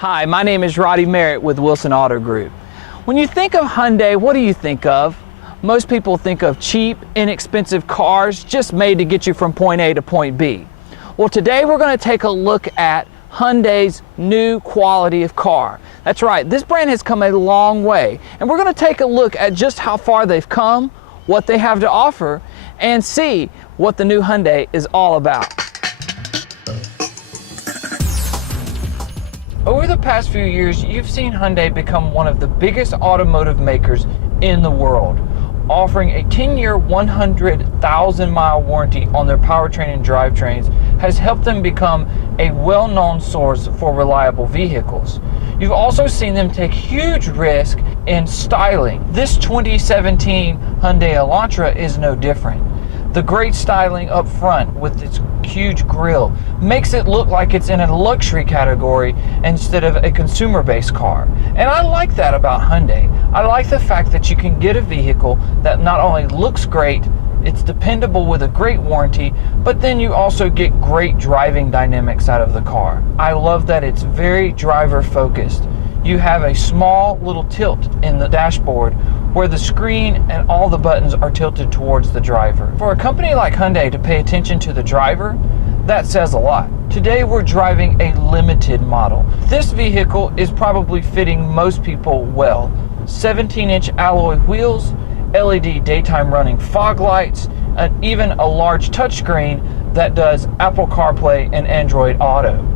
Hi, my name is Roddy Merritt with Wilson Auto Group. When you think of Hyundai, what do you think of? Most people think of cheap, inexpensive cars just made to get you from point A to point B. Well, today we're going to take a look at Hyundai's new quality of car. That's right, this brand has come a long way, and we're going to take a look at just how far they've come, what they have to offer, and see what the new Hyundai is all about. Over the past few years, you've seen Hyundai become one of the biggest automotive makers in the world, offering a 10-year, 100,000-mile warranty on their powertrain and drivetrains has helped them become a well-known source for reliable vehicles. You've also seen them take huge risks in styling. This 2017 Hyundai Elantra is no different. The great styling up front with its huge grille makes it look like it's in a luxury category instead of a consumer-based car. And I like that about Hyundai. I like the fact that you can get a vehicle that not only looks great, it's dependable with a great warranty, but then you also get great driving dynamics out of the car. I love that it's very driver focused. You have a small little tilt in the dashboard where the screen and all the buttons are tilted towards the driver. For a company like Hyundai to pay attention to the driver, that says a lot. Today we're driving a limited model. This vehicle is probably fitting most people well. 17-inch alloy wheels, LED daytime running fog lights, and even a large touchscreen that does Apple CarPlay and Android Auto.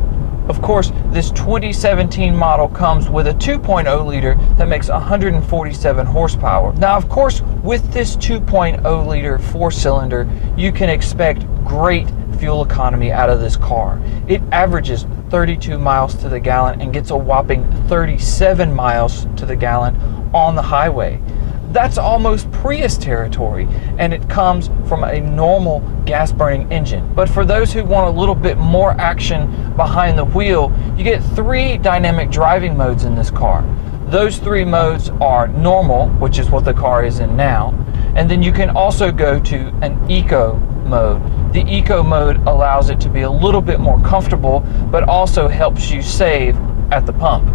Of course, this 2017 model comes with a 2.0 liter that makes 147 horsepower. Now, of course, with this 2.0 liter four-cylinder, you can expect great fuel economy out of this car. It averages 32 miles to the gallon and gets a whopping 37 miles to the gallon on the highway. That's almost Prius territory, and it comes from a normal gas-burning engine. But for those who want a little bit more action behind the wheel, you get 3 dynamic driving modes in this car. Those 3 modes are normal, which is what the car is in now, and then you can also go to an eco mode. The eco mode allows it to be a little bit more comfortable, but also helps you save at the pump.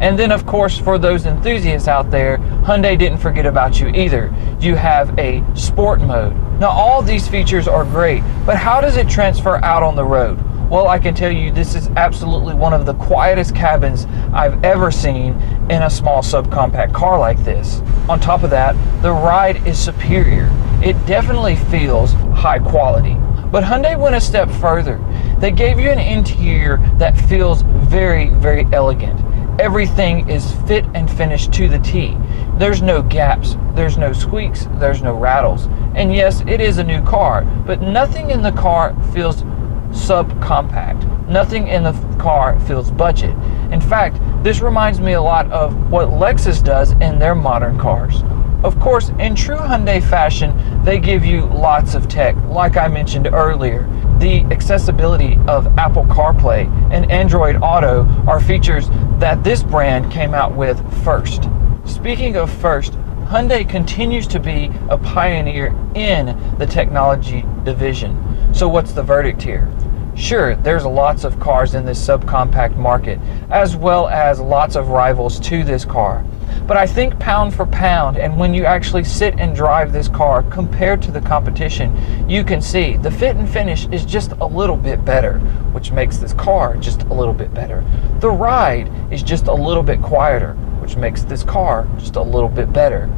And then, of course, for those enthusiasts out there, Hyundai didn't forget about you either. You have a sport mode. Now, all these features are great, but how does it transfer out on the road? Well, I can tell you this is absolutely one of the quietest cabins I've ever seen in a small subcompact car like this. On top of that, the ride is superior. It definitely feels high quality. But Hyundai went a step further. They gave you an interior that feels very, very elegant. Everything is fit and finished to the T. There's no gaps, there's no squeaks, there's no rattles. And yes, it is a new car, but nothing in the car feels subcompact. Nothing in the car feels budget. In fact, this reminds me a lot of what Lexus does in their modern cars. Of course, in true Hyundai fashion, they give you lots of tech, like I mentioned earlier. The accessibility of Apple CarPlay and Android Auto are features that this brand came out with first. Speaking of first, Hyundai continues to be a pioneer in the technology division. So what's the verdict here? Sure, there's lots of cars in this subcompact market, as well as lots of rivals to this car. But I think pound for pound, and when you actually sit and drive this car compared to the competition, you can see the fit and finish is just a little bit better, which makes this car just a little bit better. The ride is just a little bit quieter, which makes this car just a little bit better.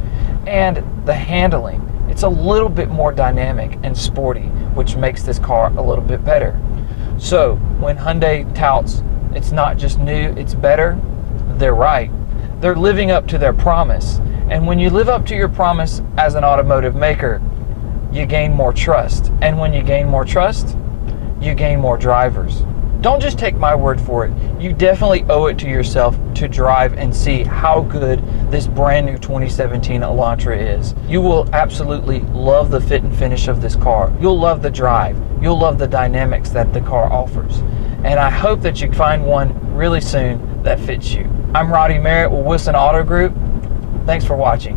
And the handling, it's a little bit more dynamic and sporty, which makes this car a little bit better. So when Hyundai touts it's not just new, it's better, they're right. They're living up to their promise. And when you live up to your promise as an automotive maker, you gain more trust. And when you gain more trust, you gain more drivers. Don't just take my word for it. You definitely owe it to yourself to drive and see how good this brand new 2017 Elantra is. You will absolutely love the fit and finish of this car. You'll love the drive. You'll love the dynamics that the car offers. And I hope that you find one really soon that fits you. I'm Roddy Merritt with Wilson Auto Group. Thanks for watching.